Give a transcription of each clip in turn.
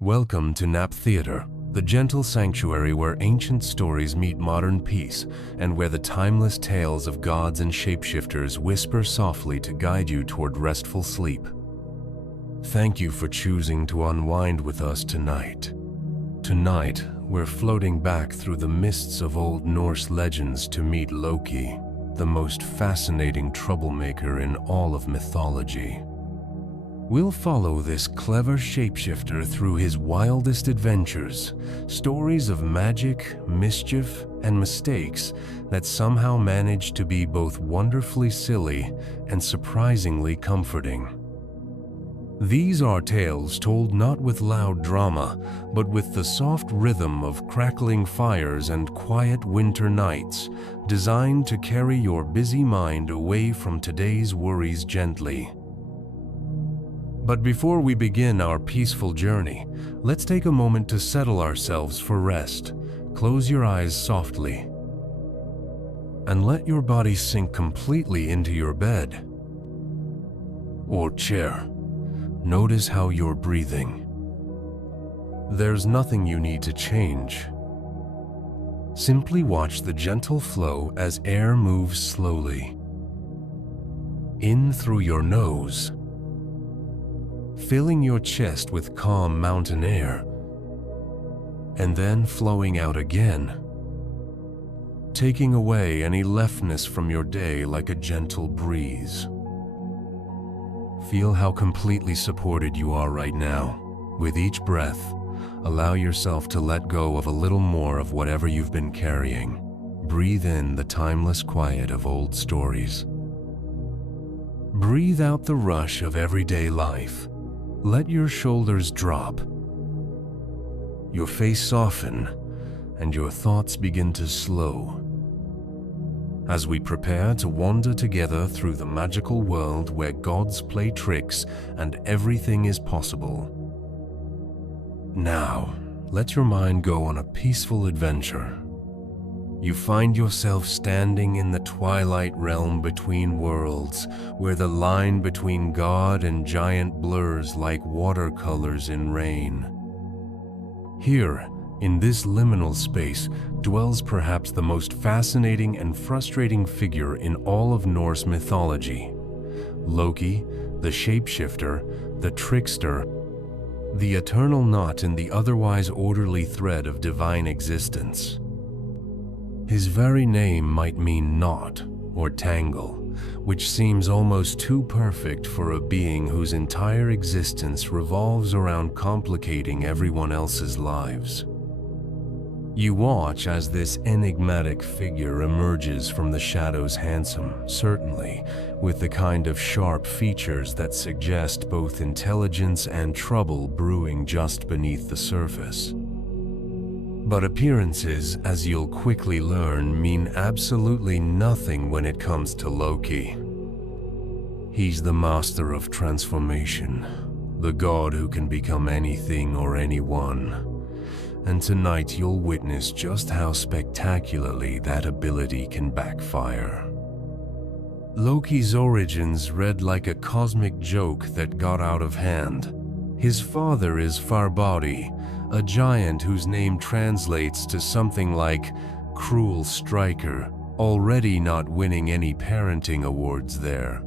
Welcome to Nap Theater, the gentle sanctuary where ancient stories meet modern peace and where the timeless tales of gods and shapeshifters whisper softly to guide you toward restful sleep. Thank you for choosing to unwind with us tonight. Tonight, we're floating back through the mists of old Norse legends to meet Loki, the most fascinating troublemaker in all of mythology. We'll follow this clever shapeshifter through his wildest adventures, stories of magic, mischief, and mistakes that somehow manage to be both wonderfully silly and surprisingly comforting. These are tales told not with loud drama, but with the soft rhythm of crackling fires and quiet winter nights, designed to carry your busy mind away from today's worries gently. But before we begin our peaceful journey, let's take a moment to settle ourselves for rest. Close your eyes softly and let your body sink completely into your bed or chair. Notice how you're breathing. There's nothing you need to change. Simply watch the gentle flow as air moves slowly in through your nose, filling your chest with calm mountain air, and then flowing out again, taking away any leftness from your day like a gentle breeze. Feel how completely supported you are right now. With each breath, allow yourself to let go of a little more of whatever you've been carrying. Breathe in the timeless quiet of old stories. Breathe out the rush of everyday life. Let your shoulders drop, your face soften, and your thoughts begin to slow as we prepare to wander together through the magical world where gods play tricks and everything is possible. Now, let your mind go on a peaceful adventure. You find yourself standing in the twilight realm between worlds, where the line between God and giant blurs like watercolors in rain. Here, in this liminal space, dwells perhaps the most fascinating and frustrating figure in all of Norse mythology. Loki, the shapeshifter, the trickster, the eternal knot in the otherwise orderly thread of divine existence. His very name might mean knot or tangle, which seems almost too perfect for a being whose entire existence revolves around complicating everyone else's lives. You watch as this enigmatic figure emerges from the shadows, handsome, certainly, with the kind of sharp features that suggest both intelligence and trouble brewing just beneath the surface. But appearances, as you'll quickly learn, mean absolutely nothing when it comes to Loki. He's the master of transformation, the god who can become anything or anyone. And tonight you'll witness just how spectacularly that ability can backfire. Loki's origins read like a cosmic joke that got out of hand. His father is Farbodi, a giant whose name translates to something like cruel striker, already not winning any parenting awards there.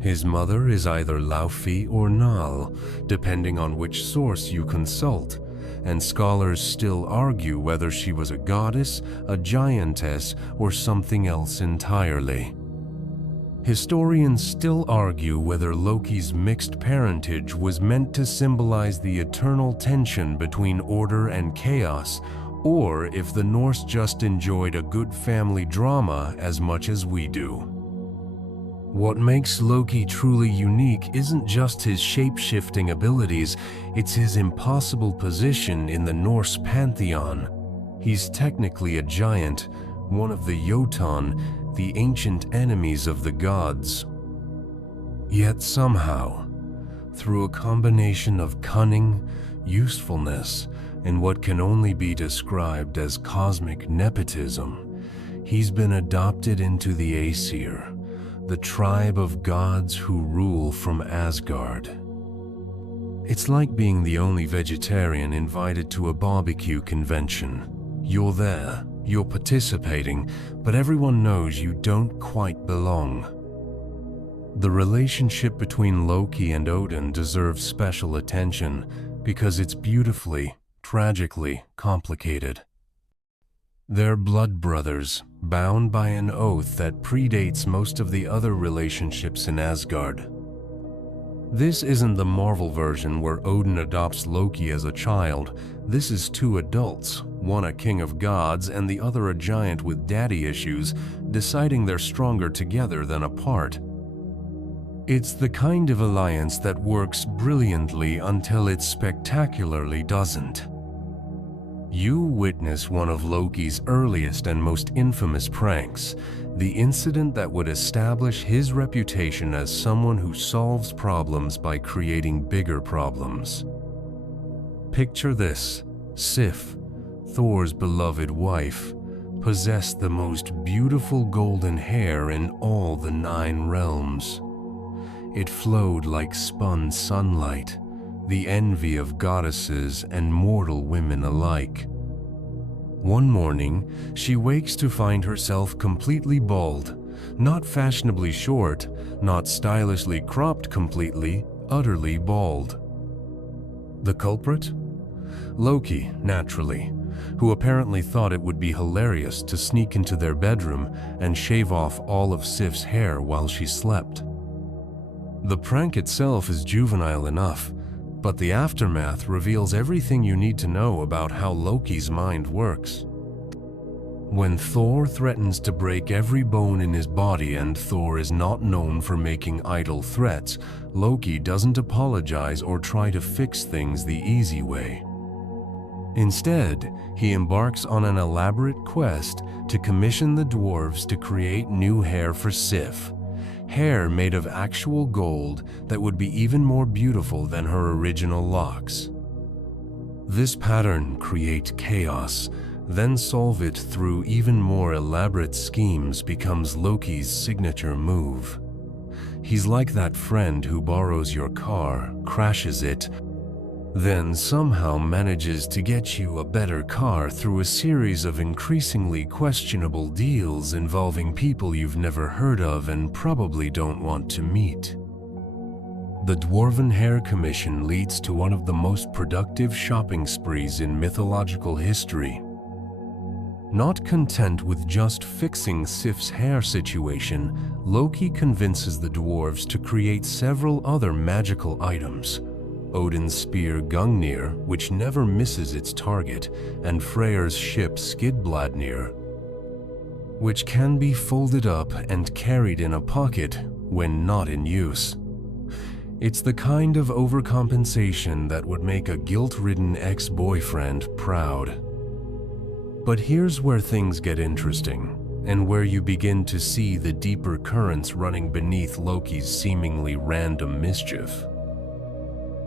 His mother is either Laufey or Nal, depending on which source you consult, and scholars still argue whether she was a goddess, a giantess, or something else entirely. Historians still argue whether Loki's mixed parentage was meant to symbolize the eternal tension between order and chaos, or if the Norse just enjoyed a good family drama as much as we do. What makes Loki truly unique isn't just his shape-shifting abilities, it's his impossible position in the Norse pantheon. He's technically a giant, one of the Jotun, the ancient enemies of the gods. Yet somehow, through a combination of cunning, usefulness, and what can only be described as cosmic nepotism, he's been adopted into the Aesir, the tribe of gods who rule from Asgard. It's like being the only vegetarian invited to a barbecue convention. You're there, you're participating, but everyone knows you don't quite belong. The relationship between Loki and Odin deserves special attention because it's beautifully, tragically complicated. They're blood brothers, bound by an oath that predates most of the other relationships in Asgard. This isn't the Marvel version where Odin adopts Loki as a child. This is two adults, one a king of gods and the other a giant with daddy issues, deciding they're stronger together than apart. It's the kind of alliance that works brilliantly until it spectacularly doesn't. You witness one of Loki's earliest and most infamous pranks, the incident that would establish his reputation as someone who solves problems by creating bigger problems. Picture this: Sif, Thor's beloved wife, possessed the most beautiful golden hair in all the 9 realms. It flowed like spun sunlight, the envy of goddesses and mortal women alike. One morning, she wakes to find herself completely bald, not fashionably short, not stylishly cropped completely, utterly bald. The culprit? Loki, naturally, who apparently thought it would be hilarious to sneak into their bedroom and shave off all of Sif's hair while she slept. The prank itself is juvenile enough, but the aftermath reveals everything you need to know about how Loki's mind works. When Thor threatens to break every bone in his body, and Thor is not known for making idle threats, Loki doesn't apologize or try to fix things the easy way. Instead, he embarks on an elaborate quest to commission the dwarves to create new hair for Sif. Hair made of actual gold that would be even more beautiful than her original locks. This pattern creates chaos, then solve it through even more elaborate schemes becomes Loki's signature move. He's like that friend who borrows your car, crashes it, then somehow manages to get you a better car through a series of increasingly questionable deals involving people you've never heard of and probably don't want to meet. The Dwarven Hair Commission leads to one of the most productive shopping sprees in mythological history. Not content with just fixing Sif's hair situation, Loki convinces the dwarves to create several other magical items. Odin's spear Gungnir, which never misses its target, and Freyr's ship Skidbladnir, which can be folded up and carried in a pocket when not in use. It's the kind of overcompensation that would make a guilt-ridden ex-boyfriend proud. But here's where things get interesting, and where you begin to see the deeper currents running beneath Loki's seemingly random mischief.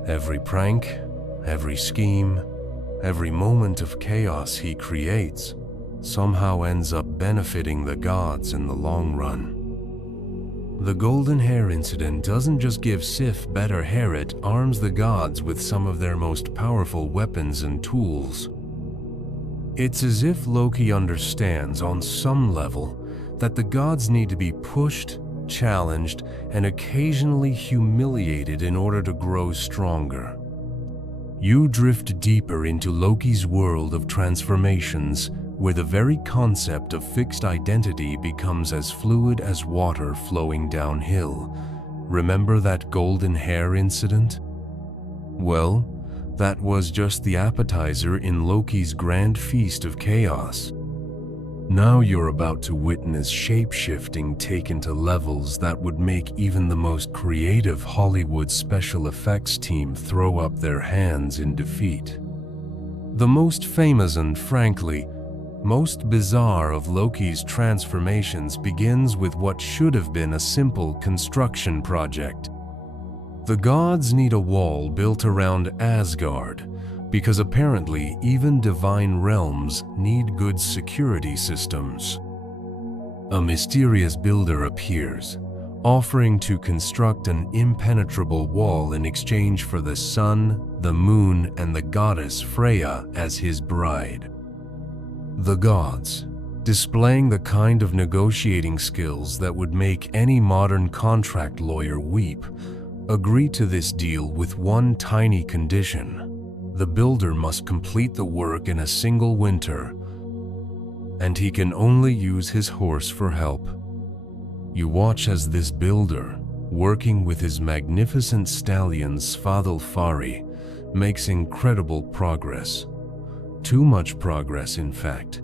Every prank, every scheme, every moment of chaos he creates somehow ends up benefiting the gods in the long run. The golden hair incident doesn't just give Sif better hair, it arms the gods with some of their most powerful weapons and tools. It's as if Loki understands on some level that the gods need to be pushed, challenged, and occasionally humiliated in order to grow stronger. You drift deeper into Loki's world of transformations, where the very concept of fixed identity becomes as fluid as water flowing downhill. Remember that golden hair incident? Well, that was just the appetizer in Loki's grand feast of chaos. Now you're about to witness shapeshifting taken to levels that would make even the most creative Hollywood special effects team throw up their hands in defeat. The most famous and, frankly, most bizarre of Loki's transformations begins with what should have been a simple construction project. The gods need a wall built around Asgard, because apparently even divine realms need good security systems. A mysterious builder appears, offering to construct an impenetrable wall in exchange for the sun, the moon, and the goddess Freya as his bride. The gods, displaying the kind of negotiating skills that would make any modern contract lawyer weep, agree to this deal with one tiny condition. The builder must complete the work in a single winter, and he can only use his horse for help. You watch as this builder, working with his magnificent stallion Svadilfari, makes incredible progress. Too much progress, in fact.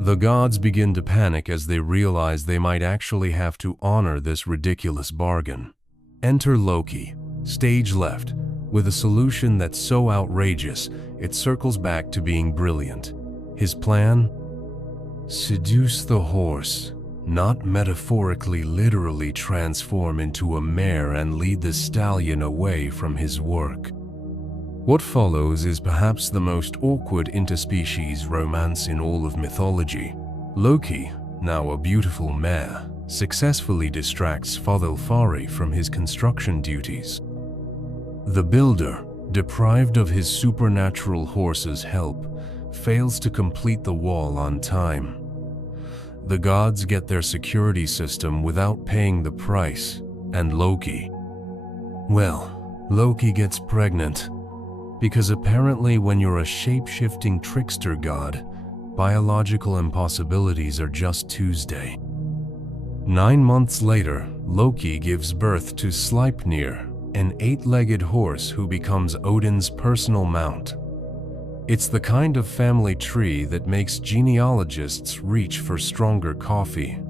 The gods begin to panic as they realize they might actually have to honor this ridiculous bargain. Enter Loki, stage left, with a solution that's so outrageous it circles back to being brilliant. His plan? Seduce the horse, not metaphorically literally transform into a mare and lead the stallion away from his work. What follows is perhaps the most awkward interspecies romance in all of mythology. Loki, now a beautiful mare, successfully distracts Svadilfari from his construction duties. The builder, deprived of his supernatural horse's help, fails to complete the wall on time. The gods get their security system without paying the price, and Loki gets pregnant. Because apparently when you're a shape-shifting trickster god, biological impossibilities are just Tuesday. 9 months later, Loki gives birth to Sleipnir, an 8-legged horse who becomes Odin's personal mount. It's the kind of family tree that makes genealogists reach for stronger coffee.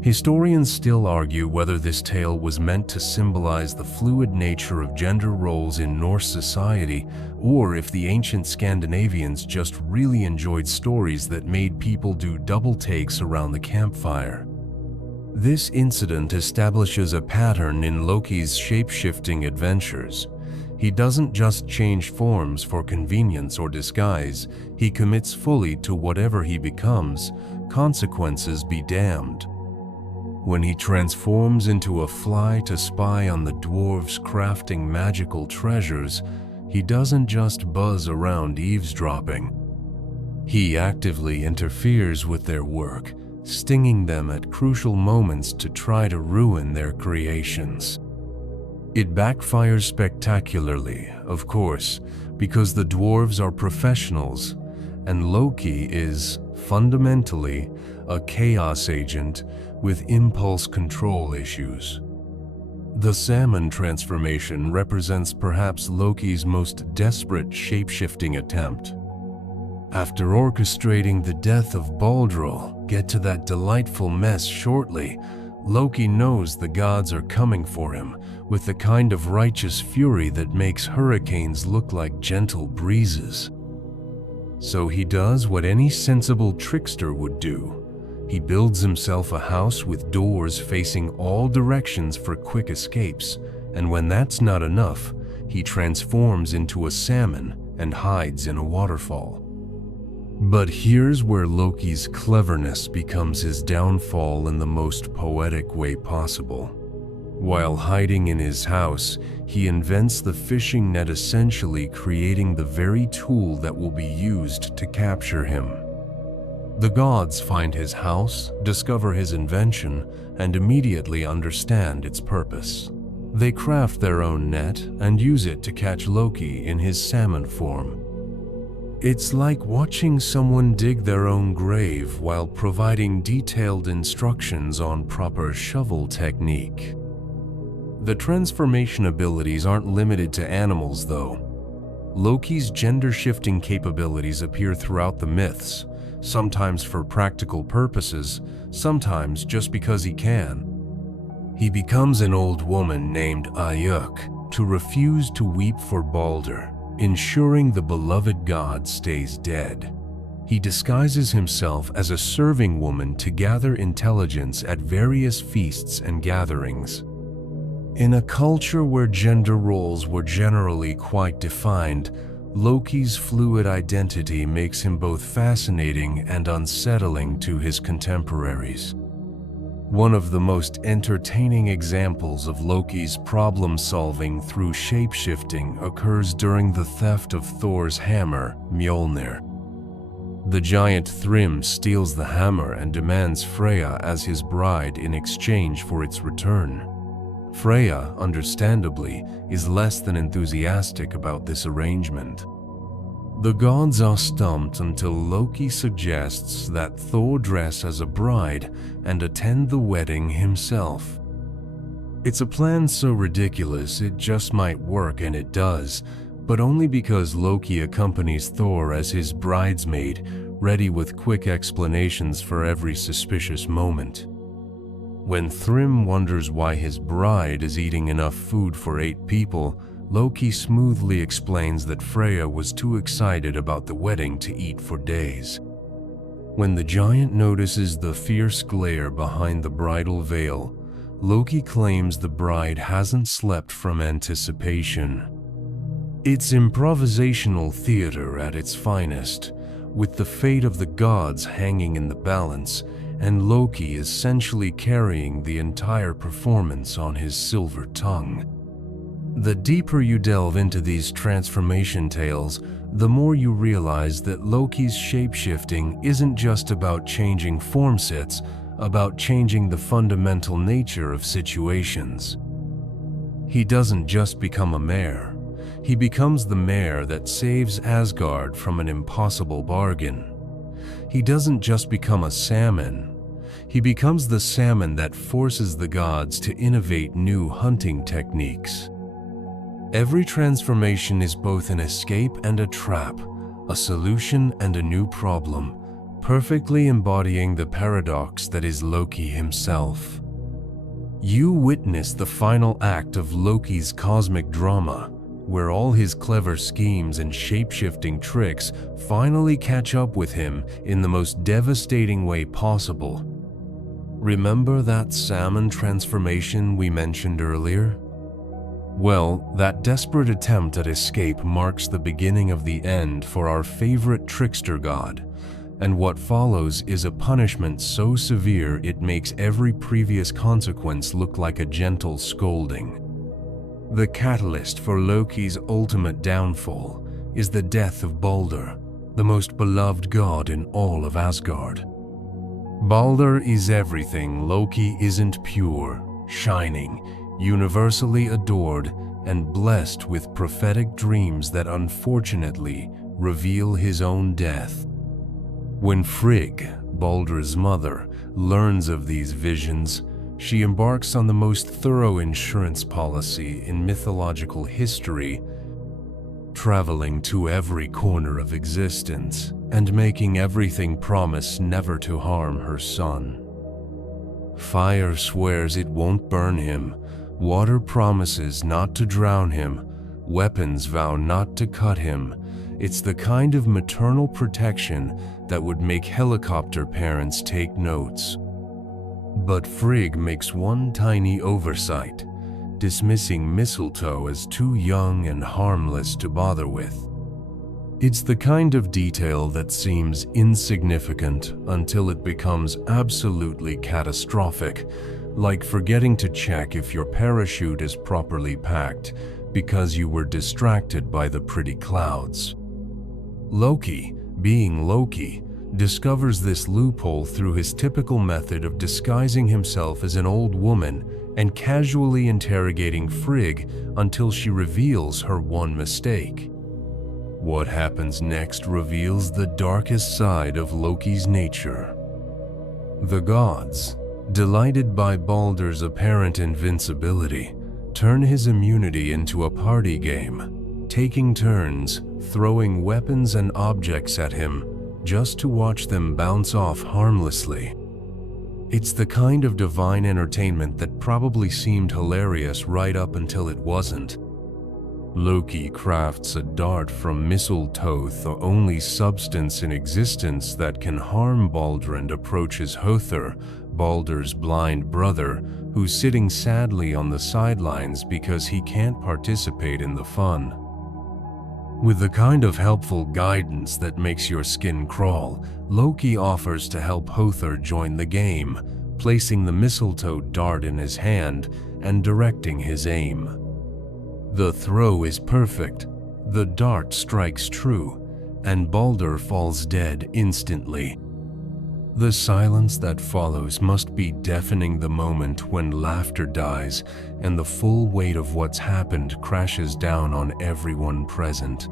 Historians still argue whether this tale was meant to symbolize the fluid nature of gender roles in Norse society, or if the ancient Scandinavians just really enjoyed stories that made people do double takes around the campfire. This incident establishes a pattern in Loki's shape-shifting adventures. He doesn't just change forms for convenience or disguise, he commits fully to whatever he becomes, consequences be damned. When he transforms into a fly to spy on the dwarves crafting magical treasures, he doesn't just buzz around eavesdropping. He actively interferes with their work, stinging them at crucial moments to try to ruin their creations. It backfires spectacularly, of course, because the dwarves are professionals, and Loki is, fundamentally, a chaos agent with impulse control issues. The salmon transformation represents perhaps Loki's most desperate shape-shifting attempt. After orchestrating the death of Baldril, get to that delightful mess shortly, Loki knows the gods are coming for him with the kind of righteous fury that makes hurricanes look like gentle breezes. So he does what any sensible trickster would do. He builds himself a house with doors facing all directions for quick escapes, and when that's not enough, he transforms into a salmon and hides in a waterfall. But here's where Loki's cleverness becomes his downfall in the most poetic way possible. While hiding in his house, he invents the fishing net, essentially creating the very tool that will be used to capture him. The gods find his house, discover his invention, and immediately understand its purpose. They craft their own net and use it to catch Loki in his salmon form. It's like watching someone dig their own grave while providing detailed instructions on proper shovel technique. The transformation abilities aren't limited to animals, though. Loki's gender-shifting capabilities appear throughout the myths, sometimes for practical purposes, sometimes just because he can. He becomes an old woman named Ayuk to refuse to weep for Balder, ensuring the beloved god stays dead. He disguises himself as a serving woman to gather intelligence at various feasts and gatherings. In a culture where gender roles were generally quite defined, Loki's fluid identity makes him both fascinating and unsettling to his contemporaries. One of the most entertaining examples of Loki's problem-solving through shapeshifting occurs during the theft of Thor's hammer, Mjolnir. The giant Thrym steals the hammer and demands Freya as his bride in exchange for its return. Freya, understandably, is less than enthusiastic about this arrangement. The gods are stumped until Loki suggests that Thor dress as a bride and attend the wedding himself. It's a plan so ridiculous it just might work, and it does, but only because Loki accompanies Thor as his bridesmaid, ready with quick explanations for every suspicious moment. When Thrym wonders why his bride is eating enough food for 8 people, Loki smoothly explains that Freya was too excited about the wedding to eat for days. When the giant notices the fierce glare behind the bridal veil, Loki claims the bride hasn't slept from anticipation. It's improvisational theater at its finest, with the fate of the gods hanging in the balance, and Loki essentially carrying the entire performance on his silver tongue. The deeper you delve into these transformation tales, the more you realize that Loki's shapeshifting isn't just about changing form sets, about changing the fundamental nature of situations. He doesn't just become a mare. He becomes the mare that saves Asgard from an impossible bargain. He doesn't just become a salmon. He becomes the salmon that forces the gods to innovate new hunting techniques. Every transformation is both an escape and a trap, a solution and a new problem, perfectly embodying the paradox that is Loki himself. You witness the final act of Loki's cosmic drama, where all his clever schemes and shape-shifting tricks finally catch up with him in the most devastating way possible. Remember that salmon transformation we mentioned earlier? Well, that desperate attempt at escape marks the beginning of the end for our favorite trickster god, and what follows is a punishment so severe it makes every previous consequence look like a gentle scolding. The catalyst for Loki's ultimate downfall is the death of Balder, the most beloved god in all of Asgard. Balder is everything Loki isn't: pure, shining, universally adored, and blessed with prophetic dreams that unfortunately reveal his own death. When Frigg, Balder's mother, learns of these visions, she embarks on the most thorough insurance policy in mythological history, traveling to every corner of existence and making everything promise never to harm her son. Fire swears it won't burn him, water promises not to drown him, weapons vow not to cut him. It's the kind of maternal protection that would make helicopter parents take notes. But Frigg makes one tiny oversight, dismissing mistletoe as too young and harmless to bother with. It's the kind of detail that seems insignificant until it becomes absolutely catastrophic, like forgetting to check if your parachute is properly packed because you were distracted by the pretty clouds. Loki, being Loki, discovers this loophole through his typical method of disguising himself as an old woman and casually interrogating Frigg until she reveals her one mistake. What happens next reveals the darkest side of Loki's nature. The gods, delighted by Balder's apparent invincibility, turn his immunity into a party game, taking turns throwing weapons and objects at him just to watch them bounce off harmlessly. It's the kind of divine entertainment that probably seemed hilarious right up until it wasn't. Loki crafts a dart from mistletoe, the only substance in existence that can harm Balder, and approaches Hother, Balder's blind brother, who's sitting sadly on the sidelines because he can't participate in the fun. With the kind of helpful guidance that makes your skin crawl, Loki offers to help Hother join the game, placing the mistletoe dart in his hand and directing his aim. The throw is perfect, the dart strikes true, and Balder falls dead instantly. The silence that follows must be deafening the moment when laughter dies and the full weight of what's happened crashes down on everyone present.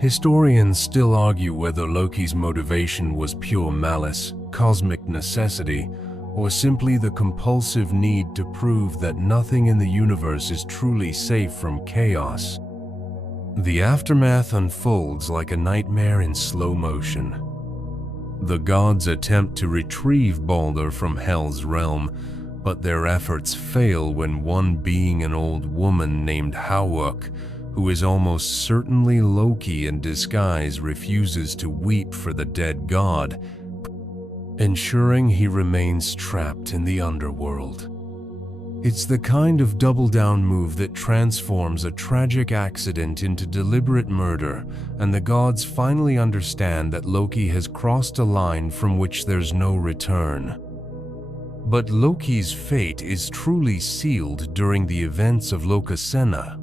Historians still argue whether Loki's motivation was pure malice, cosmic necessity, or simply the compulsive need to prove that nothing in the universe is truly safe from chaos. The aftermath unfolds like a nightmare in slow motion. The gods attempt to retrieve Balder from Hel's realm, but their efforts fail when one being an old woman named Hawuk, who is almost certainly Loki in disguise, refuses to weep for the dead god, ensuring he remains trapped in the underworld. It's the kind of double-down move that transforms a tragic accident into deliberate murder, and the gods finally understand that Loki has crossed a line from which there's no return. But Loki's fate is truly sealed during the events of Lokasenna,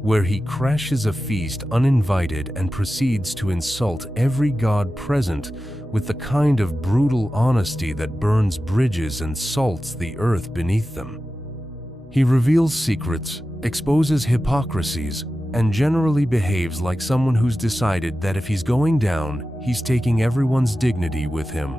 where he crashes a feast uninvited and proceeds to insult every god present with the kind of brutal honesty that burns bridges and salts the earth beneath them. He reveals secrets, exposes hypocrisies, and generally behaves like someone who's decided that if he's going down, he's taking everyone's dignity with him.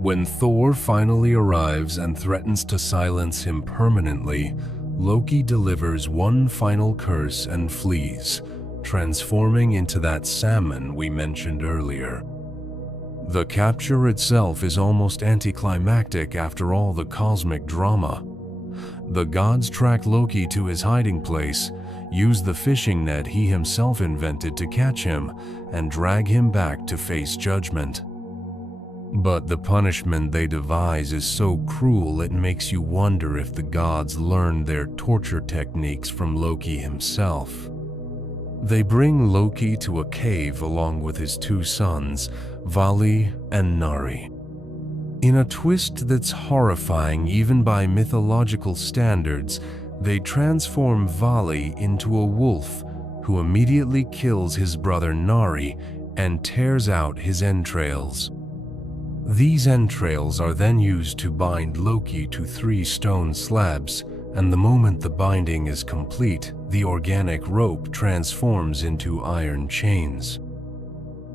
When Thor finally arrives and threatens to silence him permanently, Loki delivers one final curse and flees, transforming into that salmon we mentioned earlier. The capture itself is almost anticlimactic after all the cosmic drama. The gods track Loki to his hiding place, use the fishing net he himself invented to catch him, and drag him back to face judgment. But the punishment they devise is so cruel it makes you wonder if the gods learned their torture techniques from Loki himself. They bring Loki to a cave along with his two sons, Vali and Nari. In a twist that's horrifying even by mythological standards, they transform Vali into a wolf who immediately kills his brother Nari and tears out his entrails. These entrails are then used to bind Loki to 3 stone slabs, and the moment the binding is complete, the organic rope transforms into iron chains.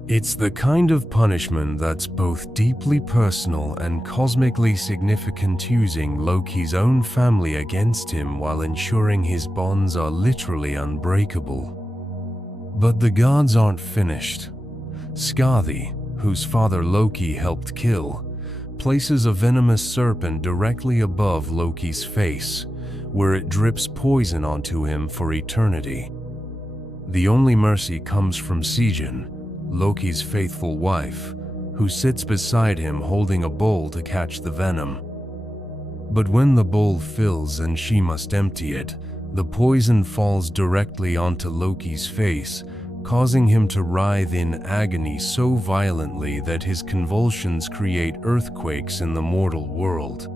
It's the kind of punishment that's both deeply personal and cosmically significant, using Loki's own family against him while ensuring his bonds are literally unbreakable. But the gods aren't finished. Skadi, whose father Loki helped kill, places a venomous serpent directly above Loki's face, where it drips poison onto him for eternity. The only mercy comes from Sigyn, Loki's faithful wife, who sits beside him holding a bowl to catch the venom. But when the bowl fills and she must empty it, the poison falls directly onto Loki's face, causing him to writhe in agony so violently that his convulsions create earthquakes in the mortal world.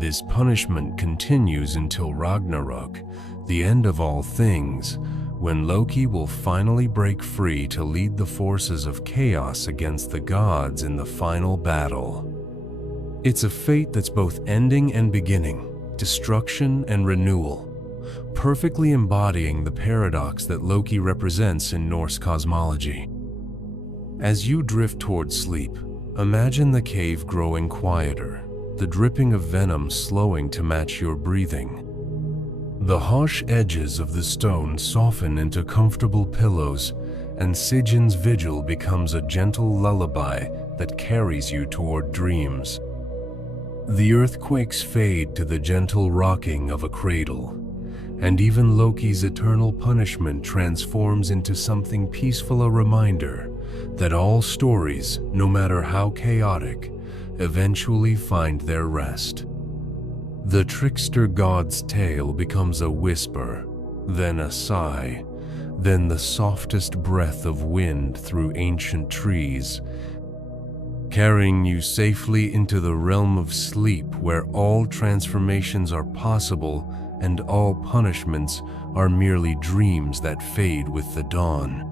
This punishment continues until Ragnarok, the end of all things, when Loki will finally break free to lead the forces of chaos against the gods in the final battle. It's a fate that's both ending and beginning, destruction and renewal, perfectly embodying the paradox that Loki represents in Norse cosmology. As you drift toward sleep, imagine the cave growing quieter, the dripping of venom slowing to match your breathing. The harsh edges of the stone soften into comfortable pillows, and Sigyn's vigil becomes a gentle lullaby that carries you toward dreams. The earthquakes fade to the gentle rocking of a cradle, and even Loki's eternal punishment transforms into something peaceful, a reminder that all stories, no matter how chaotic, eventually find their rest. The trickster god's tale becomes a whisper, then a sigh, then the softest breath of wind through ancient trees, carrying you safely into the realm of sleep where all transformations are possible and all punishments are merely dreams that fade with the dawn.